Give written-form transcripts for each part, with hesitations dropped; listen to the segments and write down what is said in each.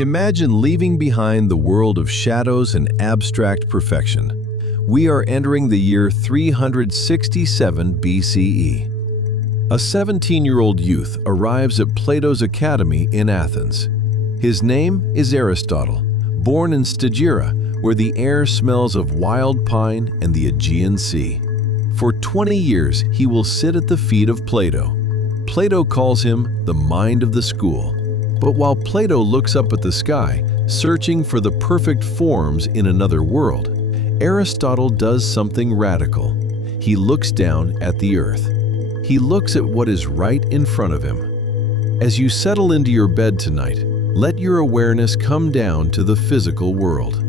Imagine leaving behind the world of shadows and abstract perfection. We are entering the year 367 BCE. A 17-year-old youth arrives at Plato's academy in Athens. His name is Aristotle, born in Stagira, where the air smells of wild pine and the Aegean Sea. For 20 years, he will sit at the feet of Plato. Plato calls him the mind of the school. But while Plato looks up at the sky, searching for the perfect forms in another world, Aristotle does something radical. He looks down at the earth. He looks at what is right in front of him. As you settle into your bed tonight, let your awareness come down to the physical world.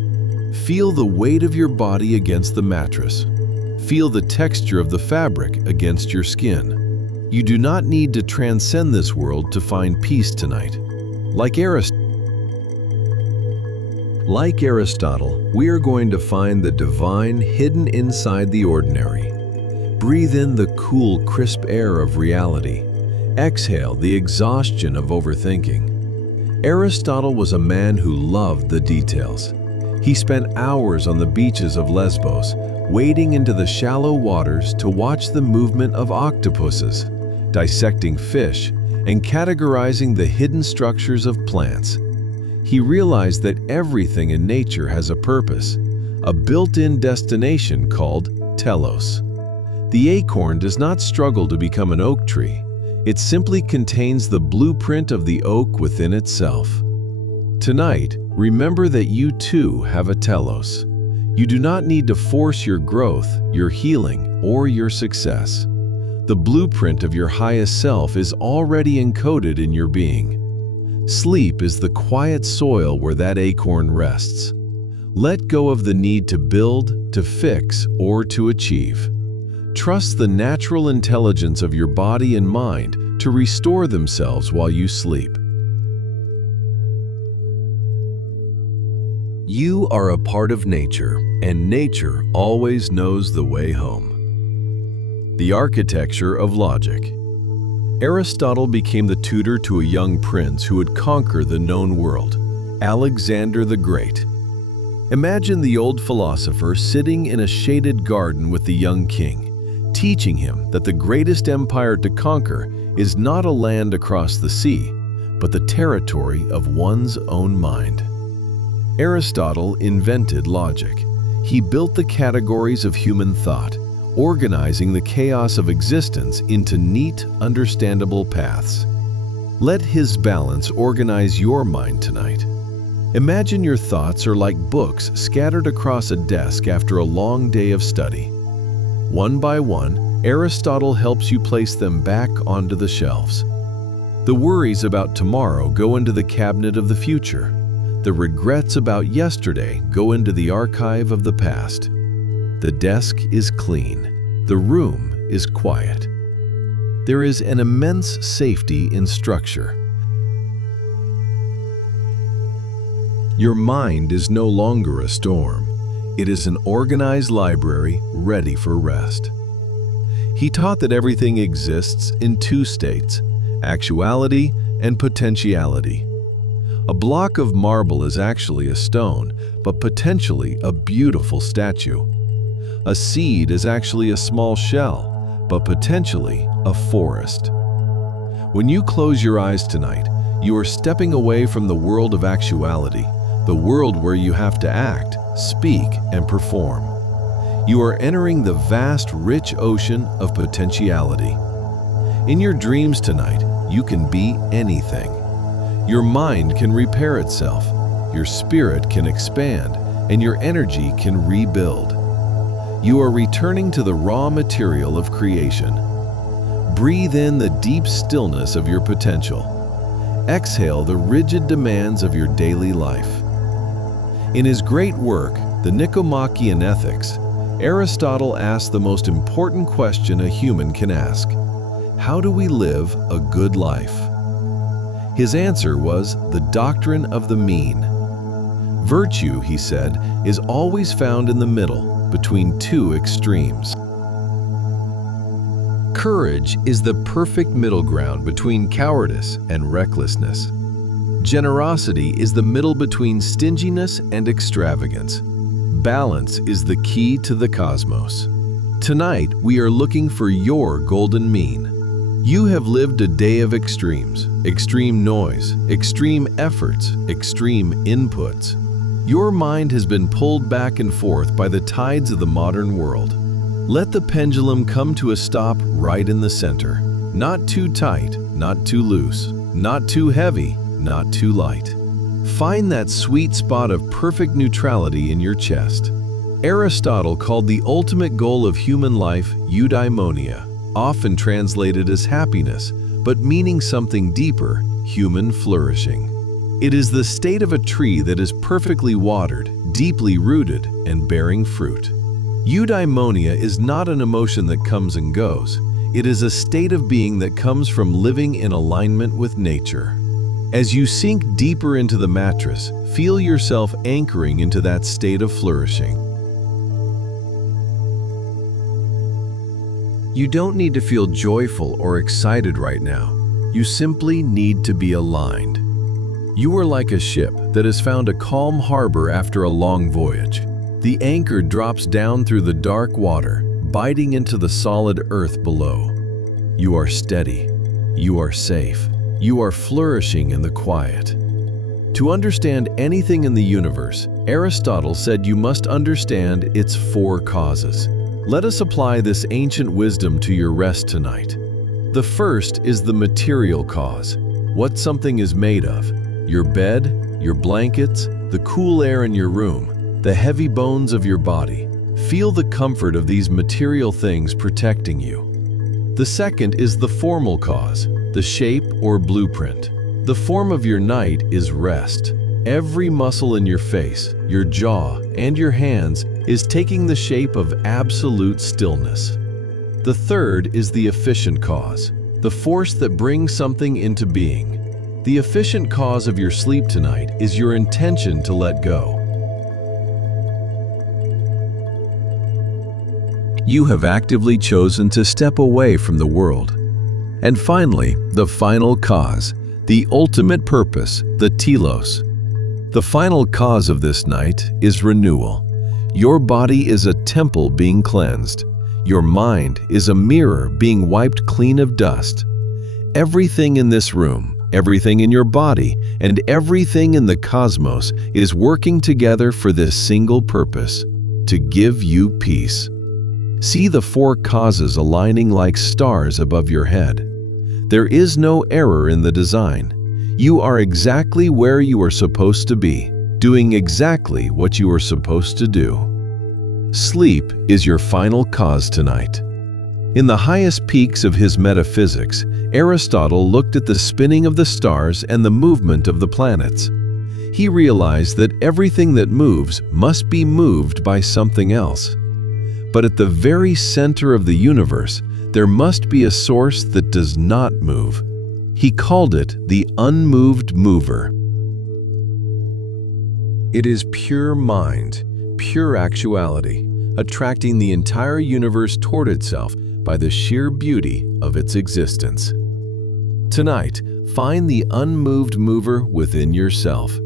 Feel the weight of your body against the mattress. Feel the texture of the fabric against your skin. You do not need to transcend this world to find peace tonight. Like Aristotle, we are going to find the divine hidden inside the ordinary. Breathe in the cool, crisp air of reality. Exhale the exhaustion of overthinking. Aristotle was a man who loved the details. He spent hours on the beaches of Lesbos, wading into the shallow waters to watch the movement of octopuses, dissecting fish, and categorizing the hidden structures of plants. He realized that everything in nature has a purpose, a built-in destination called telos. The acorn does not struggle to become an oak tree. It simply contains the blueprint of the oak within itself. Tonight, remember that you too have a telos. You do not need to force your growth, your healing, or your success. The blueprint of your highest self is already encoded in your being. Sleep is the quiet soil where that acorn rests. Let go of the need to build, to fix, or to achieve. Trust the natural intelligence of your body and mind to restore themselves while you sleep. You are a part of nature, and nature always knows the way home. The architecture of logic. Aristotle became the tutor to a young prince who would conquer the known world, Alexander the Great. Imagine the old philosopher sitting in a shaded garden with the young king, teaching him that the greatest empire to conquer is not a land across the sea, but the territory of one's own mind. Aristotle invented logic. He built the categories of human thought, organizing the chaos of existence into neat, understandable paths. Let his balance organize your mind tonight. Imagine your thoughts are like books scattered across a desk after a long day of study. One by one, Aristotle helps you place them back onto the shelves. The worries about tomorrow go into the cabinet of the future. The regrets about yesterday go into the archive of the past. The desk is clean. The room is quiet. There is an immense safety in structure. Your mind is no longer a storm. It is an organized library ready for rest. He taught that everything exists in two states, actuality and potentiality. A block of marble is actually a stone, but potentially a beautiful statue. A seed is actually a small shell, but potentially a forest. When you close your eyes tonight, you are stepping away from the world of actuality, the world where you have to act, speak, and perform. You are entering the vast, rich ocean of potentiality. In your dreams tonight, you can be anything. Your mind can repair itself, your spirit can expand, and your energy can rebuild. You are returning to the raw material of creation. Breathe in the deep stillness of your potential. Exhale the rigid demands of your daily life. In his great work, The Nicomachean Ethics, Aristotle asked the most important question a human can ask: how do we live a good life? His answer was the doctrine of the mean. Virtue, he said, is always found in the middle, between two extremes. Courage is the perfect middle ground between cowardice and recklessness. Generosity is the middle between stinginess and extravagance. Balance is the key to the cosmos. Tonight, we are looking for your golden mean. You have lived a day of extremes, extreme noise, extreme efforts, extreme inputs. Your mind has been pulled back and forth by the tides of the modern world. Let the pendulum come to a stop right in the center. Not too tight, not too loose, not too heavy, not too light. Find that sweet spot of perfect neutrality in your chest. Aristotle called the ultimate goal of human life eudaimonia, often translated as happiness, but meaning something deeper, human flourishing. It is the state of a tree that is perfectly watered, deeply rooted, and bearing fruit. Eudaimonia is not an emotion that comes and goes. It is a state of being that comes from living in alignment with nature. As you sink deeper into the mattress, feel yourself anchoring into that state of flourishing. You don't need to feel joyful or excited right now. You simply need to be aligned. You are like a ship that has found a calm harbor after a long voyage. The anchor drops down through the dark water, biting into the solid earth below. You are steady. You are safe. You are flourishing in the quiet. To understand anything in the universe, Aristotle said you must understand its 4 causes. Let us apply this ancient wisdom to your rest tonight. The first is the material cause, what something is made of. Your bed, your blankets, the cool air in your room, the heavy bones of your body. Feel the comfort of these material things protecting you. The second is the formal cause, the shape or blueprint. The form of your night is rest. Every muscle in your face, your jaw, and your hands is taking the shape of absolute stillness. The third is the efficient cause, the force that brings something into being. The efficient cause of your sleep tonight is your intention to let go. You have actively chosen to step away from the world. And finally, the final cause, the ultimate purpose, the telos. The final cause of this night is renewal. Your body is a temple being cleansed. Your mind is a mirror being wiped clean of dust. Everything in this room, everything in your body, and everything in the cosmos is working together for this single purpose, to give you peace. See the 4 causes aligning like stars above your head. There is no error in the design. You are exactly where you are supposed to be, doing exactly what you are supposed to do. Sleep is your final cause tonight. In the highest peaks of his Metaphysics, Aristotle looked at the spinning of the stars and the movement of the planets. He realized that everything that moves must be moved by something else. But at the very center of the universe, there must be a source that does not move. He called it the unmoved mover. It is pure mind, pure actuality, attracting the entire universe toward itself by the sheer beauty of its existence. Tonight, find the unmoved mover within yourself.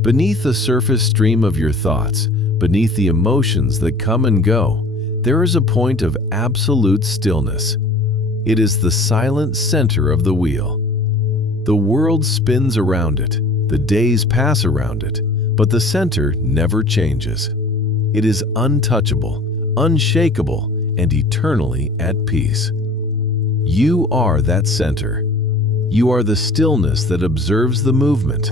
Beneath the surface stream of your thoughts, beneath the emotions that come and go, there is a point of absolute stillness. It is the silent center of the wheel. The world spins around it, the days pass around it, but the center never changes. It is untouchable, unshakable, and eternally at peace. You are that center. You are the stillness that observes the movement.